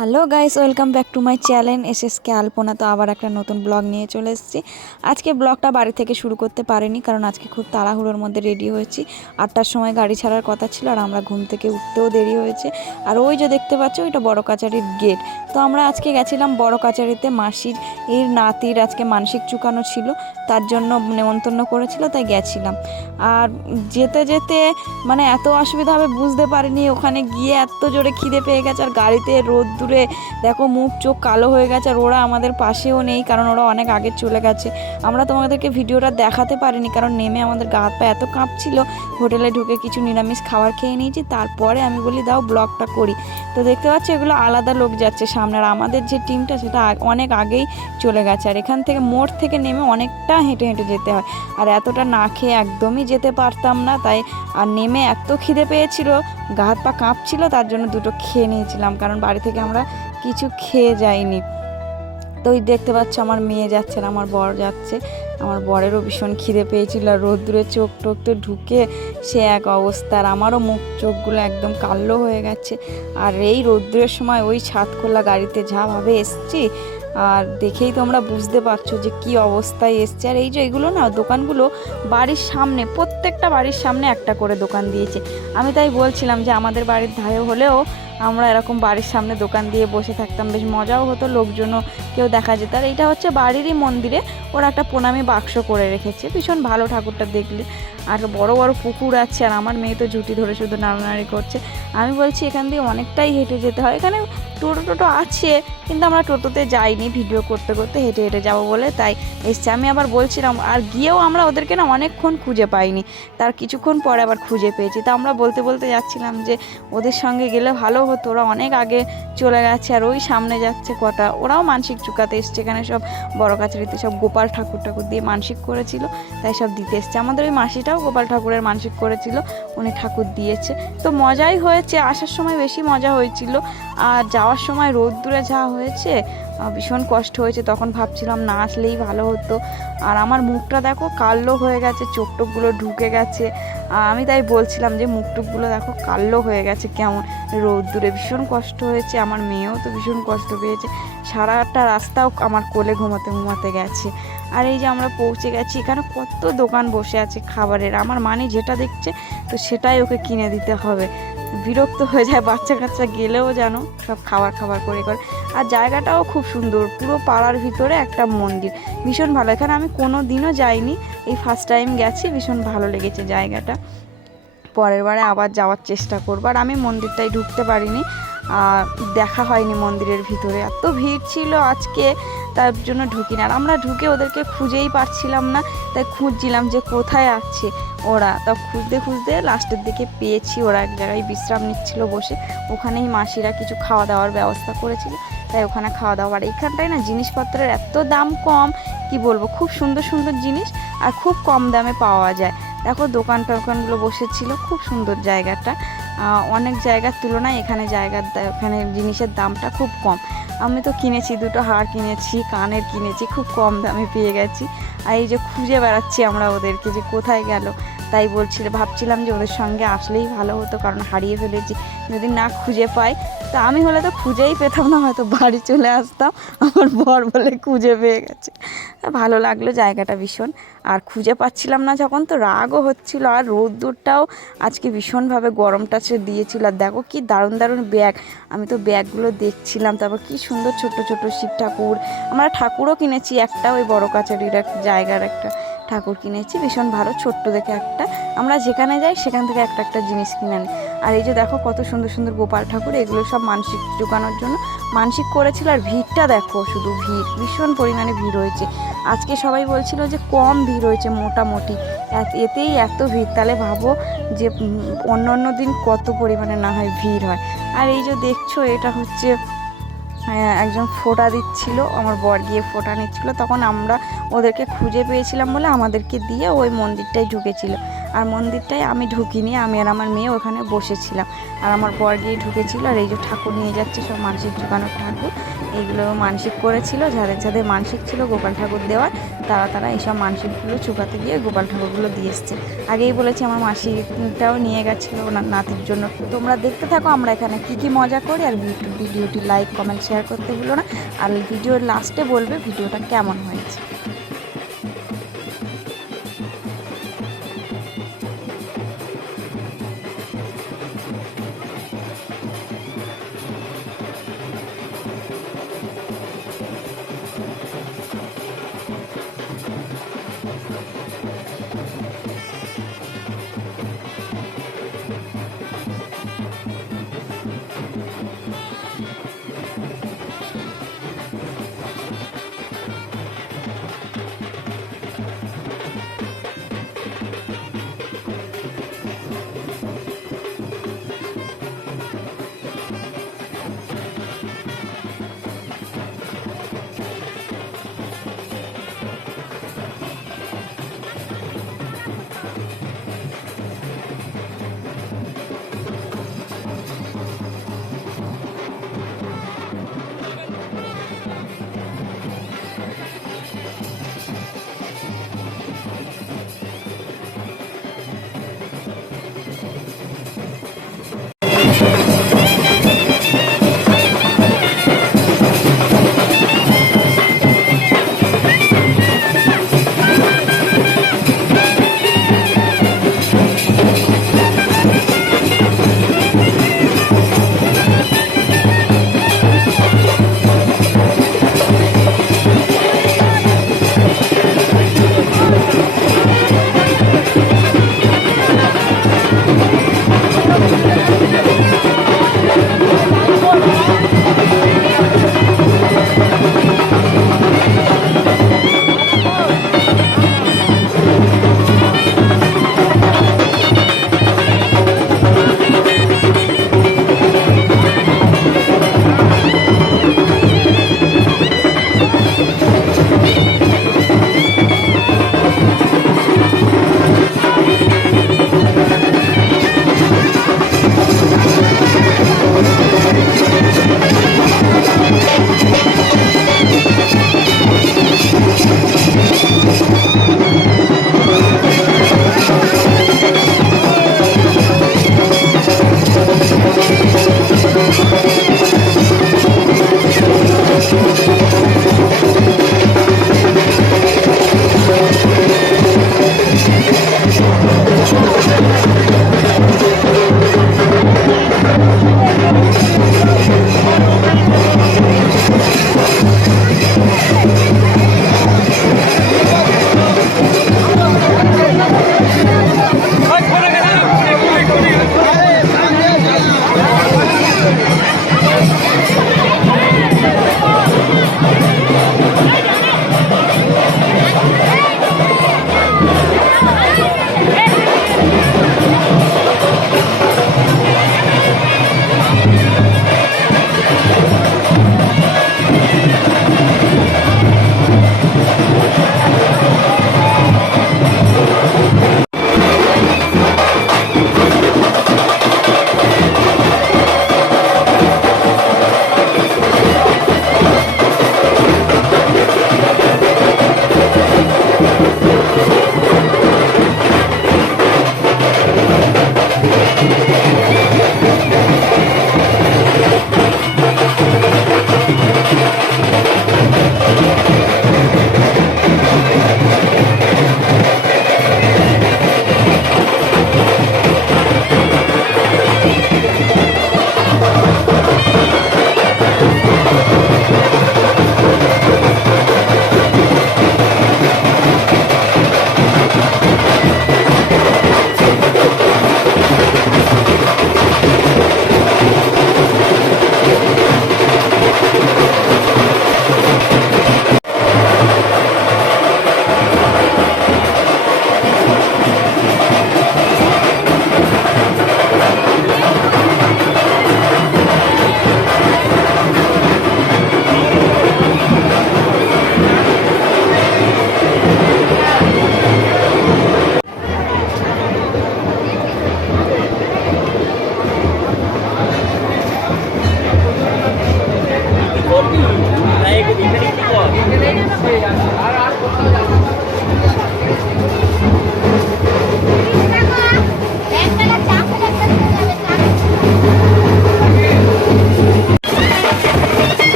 Hello guys, welcome back to my channel S S K Alpana. তো আবার একটা নতুন ব্লগ নিয়ে চলে এসেছি। আজকে ব্লগটা বাড়ি থেকে শুরু করতে পারিনি, কারণ আজকে খুব তাড়াহুড়োর মধ্যে রেডি হয়েছি। আটটার সময় গাড়ি ছাড়ার কথা ছিল আর আমরা ঘুম থেকে উঠতেও দেরি হয়েছে। আর ওই যে দেখতে পাচ্ছ, ওইটা বড় কাচারির গেট। তো আমরা আজকে গেছিলাম বড় কাচারিতে, মাসির, এর নাতির আজকে মানসিক চুকানো ছিল, তার জন্য নেমন্তন্ন করেছিল, তাই গেছিলাম। আর যেতে যেতে মানে এত অসুবিধা হবে বুঝতে পারিনি, ওখানে গিয়ে এত জোরে খিদে পেয়ে গেছে, আর গাড়িতে রোদ দূরে। দেখো মুখ, চোখ কালো হয়ে গেছে আর ওরা আমাদের পাশেও নেই কারণ ওরা অনেক আগে চলে গেছে। আমরা তোমাদেরকে ভিডিওটা দেখাতে পারিনি কারণ নেমে আমাদের গা হাত পা এত কাঁপছিল। হোটেলে ঢুকে কিছু নিরামিষ খাবার খেয়ে নিয়েছি, তারপরে আমি বলি, দাও ব্লগটা করি। তো দেখতে পাচ্ছি, এগুলো আলাদা লোক যাচ্ছে সামনে আর আমাদের যে টিমটা, সেটা অনেক আগেই চলে গেছে। আর এখান থেকে মোড় থেকে নেমে অনেকটা হেঁটে হেঁটে যেতে হয়। আর এতটা না খেয়ে একদমই যেতে পারতাম না, তাই আর নেমে এত খিদে পেয়েছিল, গা হাত পা কাঁপছিল, তার জন্য দুটো খেয়ে নিয়েছিলাম। কারণ বাড়ি থেকে আমরা কিছু খেয়ে যাইনি। তো ওই দেখতে পাচ্ছ আমার মেয়ে যাচ্ছে আর আমার বর যাচ্ছে। আমার বরেরও ভীষণ খিদে পেয়েছিল আর রোদ্দুরে চোখ টোক তো ঢুকে সে এক অবস্থা। আর আমারও মুখ চোখগুলো একদম কালো হয়ে গেছে। আর এই রোদ্দুরের সময় ওই ছাদ খোলা গাড়িতে যা ভাবে এসছি, আর দেখেই তোমরা বুঝতে পারছ যে কি অবস্থায় এসছে। আর এই যে এগুলো না, দোকানগুলো বাড়ির সামনে, প্রত্যেকটা বাড়ির সামনে একটা করে দোকান দিয়েছে। আমি তাই বলছিলাম যে আমাদের বাড়ির ধারে হলেও আমরা এরকম বাড়ির সামনে দোকান দিয়ে বসে থাকতাম, বেশ মজাও হতো, লোকজনও কেউ দেখা যেত। আর এটা হচ্ছে বাড়িরই মন্দিরে ওরা একটা প্রণামী বাক্স করে রেখেছে। ভীষণ ভালো ঠাকুরটা দেখলে। আর বড় বড় পুকুর আছে, আর আমার মেয়ে তো জুটি ধরে শুধু নাড়ানাড়ি করছে। আমি বলছি, এখান দিয়ে অনেকটাই হেঁটে যেতে হয়। এখানে টোটো টোটো আছে, কিন্তু আমরা টোটোতে যাইনি ভিডিও করতে করতে হেঁটে হেঁটে যাব বলে তাই এসছে। আমি আবার বলছিলাম, আর গিয়েও আমরা ওদেরকে না অনেকক্ষণ খুঁজে পাইনি। তার কিছুক্ষণ পরে আবার খুঁজে পেয়েছি। তা আমরা বলতে বলতে যাচ্ছিলাম যে, ওদের সঙ্গে গেলে ভালো হতো ওরা অনেক আগে চলে গেছে আর ওই সামনে যাচ্ছে কটা ওরাও মানসিক চুকাতে এসছে, এখানে সব বড় কাছারিতে সব গোপাল ঠাকুর ঠাকুর দিয়ে মানসিক করেছিল, তাই সব দিতে এসছে। আমাদের ওই মাসিটাও গোপাল ঠাকুরের মানসিক করেছিল, উনি ঠাকুর দিয়েছে। তো মজাই হয়েছে, আসার সময় বেশি মজা হয়েছিল, আর যাওয়ার সময় রোদ্দুরে যা হয়েছে ভীষণ কষ্ট হয়েছে। তখন ভাবছিলাম না আসলেই ভালো হতো। আর আমার মুখটা দেখো কালো হয়ে গেছে চোখ টোকগুলো ঢুকে গেছে আমি তাই বলছিলাম যে মুখ টুকগুলো দেখো কালো হয়ে গেছে কেমন। রোদ্দুরে ভীষণ কষ্ট হয়েছে, আমার মেয়েও তো ভীষণ কষ্ট পেয়েছে। সারাটা রাস্তাও আমার কোলে ঘুমাতে ঘুমাতে গেছে। আর এই যে আমরা পৌঁছে গেছি, এখানে কত দোকান বসে আছে খাবারের। আমার মানে যেটা দেখছে, তো সেটাই ওকে কিনে দিতে হবে। বিরক্ত হয়ে যায় বাচ্চা কাচ্চা গেলেও যেন সব খাবার খাবার করে করে। আর জায়গাটাও খুব সুন্দর, পুরো পাড়ার ভিতরে একটা মন্দির। ভীষণ ভালো, এখানে আমি কোনো দিনও যাইনি, এই ফার্স্ট টাইম গেছি, ভীষণ ভালো লেগেছে জায়গাটা। পরের বারে আবার যাওয়ার চেষ্টা করব, আর আমি মন্দিরটায় ঢুকতে পারিনি, আর দেখা হয়নি মন্দিরের ভিতরে। এত ভিড় ছিল আজকে, তার জন্য ঢুকি না। আর আমরা ঢুকে ওদেরকে খুঁজেই পাচ্ছিলাম না, তাই খুঁজছিলাম যে কোথায় আছে ওরা। তা খুঁজতে খুঁজতে লাস্টের দিকে পেয়েছি ওরা এক জায়গায় বিশ্রাম নিচ্ছিল বসে। ওখানেই মাসিরা কিছু খাওয়া দাওয়ার ব্যবস্থা করেছিল। তাই ওখানে খাওয়া দাওয়া আর এইখানটায় না জিনিসপত্রের এত দাম কম, কি বলব, খুব সুন্দর সুন্দর জিনিস আর খুব কম দামে পাওয়া যায়। দেখো দোকান টোকানগুলো বসেছিল, খুব সুন্দর জায়গাটা। অনেক জায়গার তুলনায় এখানে জায়গার এখানে জিনিসের দামটা খুব কম। আমি তো কিনেছি, দুটো হার কিনেছি, কানের কিনেছি, খুব কম দামে পেয়ে গেছি। আর এই যে খুঁজে বেড়াচ্ছি আমরা ওদেরকে যে কোথায় গেল, তাই বলছিল, ভাবছিলাম যে ওদের সঙ্গে আসলেই ভালো হতো, কারণ হারিয়ে ফেলেছি। যদি না খুঁজে পাই, তা আমি হলে তো খুঁজেই পেতাম না, হয়তো বাড়ি চলে আসতাম, আমার বর বলে খুঁজে পেয়ে গেছে। ভালো লাগল জায়গাটা ভীষণ। আর খুঁজে পাচ্ছিলাম না যখন, তো রাগও হচ্ছিল, আর রোদ্দুরটাও আজকে ভীষণভাবে গরমটা সে দিয়েছিল। আর দেখো কি দারুণ দারুণ ব্যাগ। আমি তো ব্যাগগুলো দেখছিলাম, তারপর কি সুন্দর ছোট ছোট শিব ঠাকুর। আমরা ঠাকুরও কিনেছি, একটা ওই বড় কাছারির এক জায়গার একটা। ঠাকুর কিনেছি, ভীষণ ভালো, ছোট্ট দেখে একটা। আমরা যেখানে যাই, সেখান থেকে একটা একটা জিনিস কিনে আনি। আর এই যে দেখো, কত সুন্দর সুন্দর গোপাল ঠাকুর, এগুলো সব মানসিক চুকানোর জন্য। মানসিক করেছিল আর ভিড়টা দেখো, শুধু ভিড়, ভীষণ পরিমাণে ভিড় হয়েছে। আজকে সবাই বলছিল যে কম ভিড় হয়েছে মোটামুটি। এত- এতেই এত ভিড়। তাহলে ভাবো যে অন্য অন্য দিন কত পরিমাণে না হয় ভিড় হয়। আর এই যে দেখছ, এটা হচ্ছে একজন ফোটা দিচ্ছিল, আমার বর গিয়ে ফোটা নিচ্ছিল। তখন আমরা ওদেরকে খুঁজে পেয়েছিলাম বলে আমাদেরকে দিয়ে ওই মন্দিরটাই ঢুকেছিল। আর মন্দিরটায় আমি ঢুকিনি, আমি আর আমার মেয়ে ওখানে বসেছিলাম। আর আমার বর গিয়ে ঢুকেছিল আর এই যে ঠাকুর নিয়ে যাচ্ছে সব মানসিক ঝুঁকানোর ঠাকুর। এইগুলো মানসিক করেছিল, যাদের যাদের মানসিক ছিল গোপাল ঠাকুর দেওয়ার, তারা তারা এইসব মানসিকগুলো চুকাতে গিয়ে গোপাল ঠাকুরগুলো দিয়ে এসছে। আগেই বলেছি আমার মাসিটাও নিয়ে গেছিল ওনার নাতির জন্য। তোমরা দেখতে থাকো, আমরা এখানে কি কি মজা করি আর ভিডিওটি লাইক, কমেন্ট, শেয়ার করতে ভুলো না। আর ভিডিওর লাস্টে বলবে ভিডিওটা কেমন হয়েছে।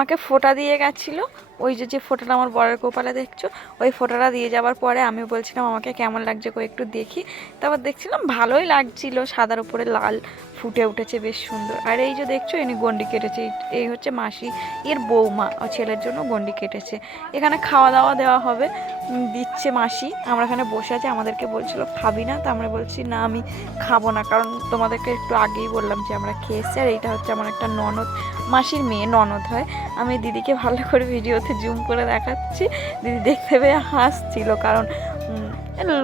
আমাকে ফোটা দিয়ে গেছিল। ওই যে যে ফোটাটা আমার বরের কপালে দেখছ, ওই ফোটাটা দিয়ে যাওয়ার পরে আমি বলছিলাম, আমাকে কেমন লাগছে কো একটু দেখি। তারপর দেখছিলাম ভালোই লাগছিল, সাদার উপরে লাল। ফুটে উঠেছে, বেশ সুন্দর। আর এই যে দেখছ ইনি গন্ডি কেটেছে। এই- হচ্ছে মাসি, এর বৌমা, ও ছেলের জন্য গন্ডি কেটেছে। এখানে খাওয়া দাওয়া দেওয়া হবে দিচ্ছে মাসি। আমরা এখানে বসে আছি, আমাদেরকে বলছিল, খাবি না? তো আমরা বলছি, না, আমি খাব না। কারণ তোমাদেরকে একটু আগেই বললাম যে, আমরা খেয়েছি আর এইটা হচ্ছে আমার একটা ননদ, মাসির মেয়ে, ননদ হয়। আমি দিদিকে ভালো করে ভিডিওতে জুম করে দেখাচ্ছি। দিদি দেখতে পেয়ে হাসছিল, কারণ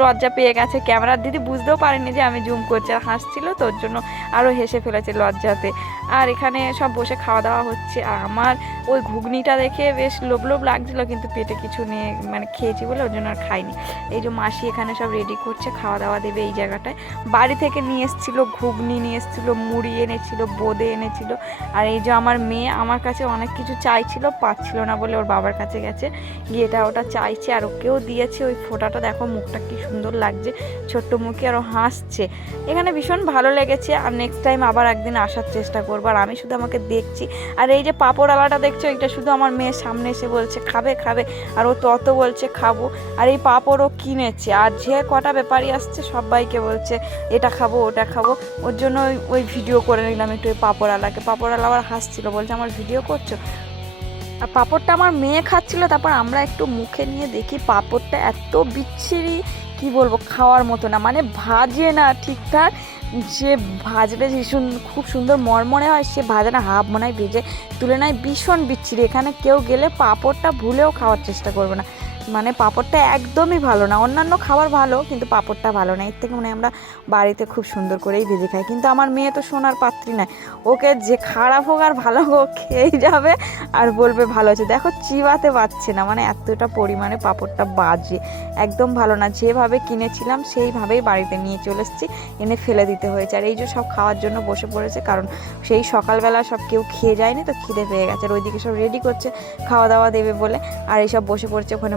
লজ্জা পেয়ে গেছে ক্যামেরার দিদি বুঝতেও পারেনি যে আমি জুম করছি আর হাসছিল, তোর জন্য আরও হেসে ফেলেছে লজ্জাতে। আর এখানে সব বসে খাওয়া দাওয়া হচ্ছে। আর আমার ওই ঘুগনিটা দেখে বেশ লোভ লোভ লাগছিল, কিন্তু পেটে কিছু নিয়ে মানে খেয়েছি বলে ওর জন্য আর খাইনি। এই যে মাসি এখানে সব রেডি করছে, খাওয়া দাওয়া দেবে এই জায়গাটায়। বাড়ি থেকে নিয়ে এসেছিল, ঘুগনি নিয়ে এসেছিল, মুড়ি এনেছিল, বোঁদে এনেছিল। আর এই যে আমার মেয়ে আমার কাছে অনেক কিছু চাইছিল, পাচ্ছিল না বলে ওর বাবার কাছে গেছে। গিয়ে এটা ওটা চাইছে আর ওকেও দিয়েছে। ওই ফোঁটাটা দেখো মুখটা কি সুন্দর লাগছে, ছোট্ট মুখে আরও হাসছে। এখানে ভীষণ ভালো লেগেছে আর নেক্সট টাইম আবার একদিন আসার চেষ্টা করব। আর আমি শুধু আমাকে দেখছি। আর এই যে পাঁপড় আলাটা দেখছ, এটা শুধু আমার মেয়ের সামনে এসে বলছে, খাবে খাবে। আর ও তত বলছে, খাব। আর এই পাঁপড় ও কিনেছে। আর যে কটা ব্যাপারী আসছে, সবাইকে বলছে, এটা খাব, ওটা খাব। ওর জন্য ওই- ওই ভিডিও করে নিলাম একটু ওই পাঁপড় আলাকে পাঁপড় আলা আবার হাসছিল, বলছে, আমার ভিডিও করছ? আর পাঁপড়টা আমার মেয়ে খাচ্ছিল, তারপর আমরা একটু মুখে নিয়ে দেখি পাঁপড়টা এত বিচ্ছিরি, কি বলব, খাওয়ার মতো না মানে ভাজে না ঠিকঠাক। যে ভাজলে ভীষণ খুব সুন্দর মরমরে হয়, সে ভাজে না, হাফ মনে হয় ভেজে তুলে নেয় ভীষণ বিচ্ছিরি। এখানে কেউ গেলে পাঁপড়টা ভুলেও খাওয়ার চেষ্টা করবে না। মানে পাঁপড়টা একদমই ভালো না। অন্যান্য খাবার ভালো, কিন্তু পাঁপড়টা ভালো না। এর থেকে মানে আমরা বাড়িতে খুব সুন্দর করেই ভেজে খাই। কিন্তু আমার মেয়ে তো সোনার পাত্রী নয়। ওকে যে খারাপ হোক আর ভালো হোক খেয়েই যাবে আর বলবে ভালো আছে। দেখো চিবাতে পারছে না। মানে এতটা পরিমাণে পাঁপড়টা বাজে। একদম ভালো না। যেভাবে কিনেছিলাম, সেইভাবেই বাড়িতে নিয়ে চলে এসেছি। এনে ফেলে দিতে হয়েছে। আর এই যে সব খাওয়ার জন্য বসে পড়েছে, কারণ সেই সকালবেলা সব কেউ খেয়ে যায়নি, তো খিদে পেয়ে গেছে। আর ওইদিকে সব রেডি করছে, খাওয়া দাওয়া দেবে বলে। আর এইসব বসে পড়ছে ওখানে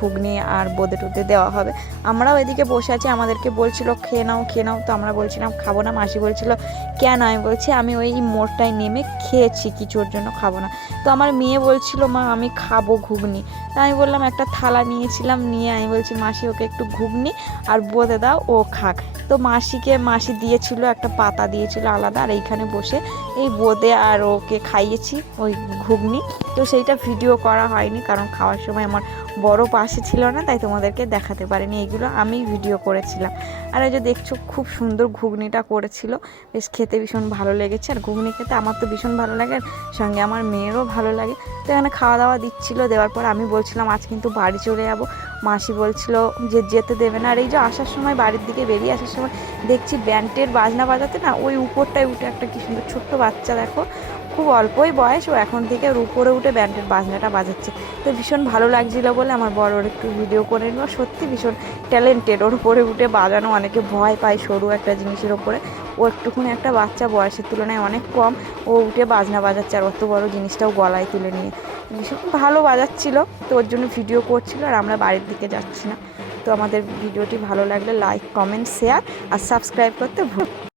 ঘুগনি আর বোঁদে টুদে দেওয়া হবে। আমরাও এদিকে বসে আছি, আমাদেরকে বলছিল, খেয়ে নাও খেয়ে নাও। তো আমরা বলছিলাম, খাব না। মাসি বলছিল, কেন? আমি বলছি, আমি ওই মোড়টায় নেমে খেয়েছি কিছুর জন্য খাব না। তো আমার মেয়ে বলছিল, মা, আমি খাব ঘুগনি। আমি বললাম, একটা থালা নিয়েছিলাম, নিয়ে আমি বলছি, মাসি, ওকে একটু ঘুগনি আর বোঁদে দাও, ও খাক। তো মাসিকে, মাসি দিয়েছিল, একটা পাতা দিয়েছিল আলাদা, আর এইখানে বসে এই বোঁদে আর ওকে খাইয়েছি, ওই ঘুগনি। তো সেইটা ভিডিও করা হয়নি, কারণ খাওয়ার সময় আমার বড় পাশে ছিল না, তাই তোমাদেরকে দেখাতে পারিনি। এগুলো আমি ভিডিও করেছিলাম। আর এই যে দেখছ, খুব সুন্দর ঘুগনিটা করেছিল। বেশ খেতে ভীষণ ভালো লেগেছে। আর ঘুগনি খেতে আমার তো ভীষণ ভালো লাগে, আর সঙ্গে আমার মেয়েরও ভালো লাগে। তো এখানে খাওয়া দাওয়া দিচ্ছিল, দেওয়ার পর আমি বলছিলাম, আজ কিন্তু বাড়ি চলে যাব। মাসি বলছিল যে, যেতে দেবে না। আর এই যে আসার সময়, বাড়ির দিকে বেরিয়ে আসার সময় দেখছি ব্যান্ডের বাজনা বাজাতে না, ওই উপরটায় উঠে একটা কি সুন্দর ছোট্ট বাচ্চা দেখো, খুব অল্পই বয়স, ও এখন থেকে ওর উপরে উঠে ব্যান্ডের বাজনাটা বাজাচ্ছে। তো ভীষণ ভালো লাগছিল বলে আমার বড় ওর একটু ভিডিও করে নিল। সত্যি ভীষণ ট্যালেন্টেড ওর উপরে উঠে বাজানো অনেকে ভয় পায় সরু একটা জিনিসের ওপরে ও একটুখানি একটা বাচ্চা বয়সের তুলনায় অনেক কম, ও উঠে বাজনা বাজাচ্ছে আর অত বড় জিনিসটাও গলায় তুলে নিয়ে। ভীষণ ভালো বাজাচ্ছিল, তো ওর জন্য ভিডিও করছিল আর আমরা বাড়ির দিকে যাচ্ছি না। তো আমাদের ভিডিওটি ভালো লাগলে লাইক কমেন্ট শেয়ার আর সাবস্ক্রাইব করতে ভুল